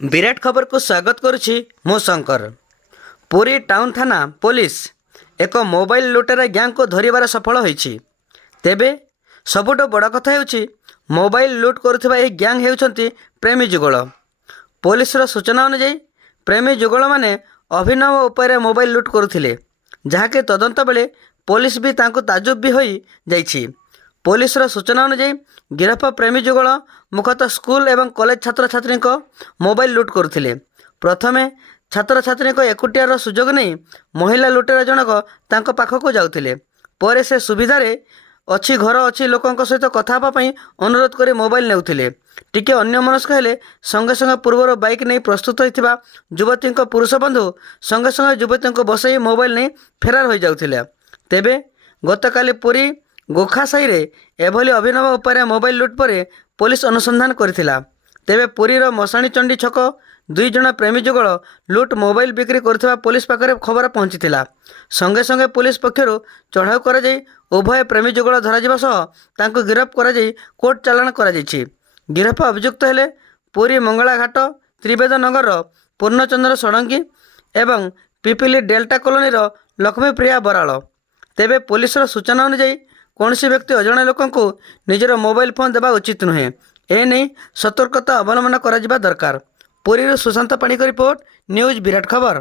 विराट खबर को स्वागत करुछि मो शंकर। पुरी टाउन थाना पुलिस एक मोबाइल लुटेरा गैंग को धरिबार सफल होइछि। तेबे सबुठ बड़ कथा हेउछि मोबाइल लुट करुथिबा एही गैंग हेउछंती प्रेमी जुगल। पुलिसर सूचना अनुसार प्रेमी जुगल माने अभिनव उपाय मोबाइल लुट करुथिले, जहाँकि तदंत बेले पुलिस भी तांको ताजुब भी होई जाइछि। पुलिसर सूचना अनुसार गिरफ प्रेमी जुगल मुखतः स्कूल एवं कॉलेज छात्र छात्री मोबाइल लुट करुथिले। प्रथमे छात्र छात्री एकुटियार सुजोग नहीं महिला लुटेरा जनक तांको पाखक जाउथिले। परे से सुविधारे अच्छी घर अच्छी लोकों सहित कथा हेबापई अनुरोध कर मोबाइल नेउथिले। टिके अन्यमनस्क हेले संगे संगे पूर्वर बाइक नहीं प्रस्तुत होइथिबा युवती पुरुष बंधु संगे संगे युवती बसई मोबाइल नहीं फेरार हो जाउथिले। तेबे गतकाली पुरी गोखा साई रे एभली अभिनव उपाय मोबाइल लुट पर पुलिस अनुसंधान करथिला। तेबे पुरीर मशाणी चंडी छक 2 जण प्रेमी जुगल लुट मोबाइल बिक्री करथिबा पुलिस पाखरे खबर पहुंचीथिला। संगे संगे पुलिस पक्षरु चढ़ाऊ करा जाई उभय प्रेमी जुगल धराजिबा सह तांको गिरफ करा जाई कोर्ट चालाण करा जाईछि। गिरफ अभियुक्त हेले पुरी मंगलाघाट त्रिवेद नगर पूर्णचंद्र षडंगी एवं पिपिली डेल्टा कॉलोनी लक्ष्मी प्रिया बराल। तेबे पुलिसर सूचना अनुसार कौनसी व्यक्ति अजणा लोकंकु निजर मोबाइल फोन देवा उचित नुहे। एने सतर्कता अवलंबन करा दरकार। पुरी सुशांत पाणिक रिपोर्ट, न्यूज विराट खबर।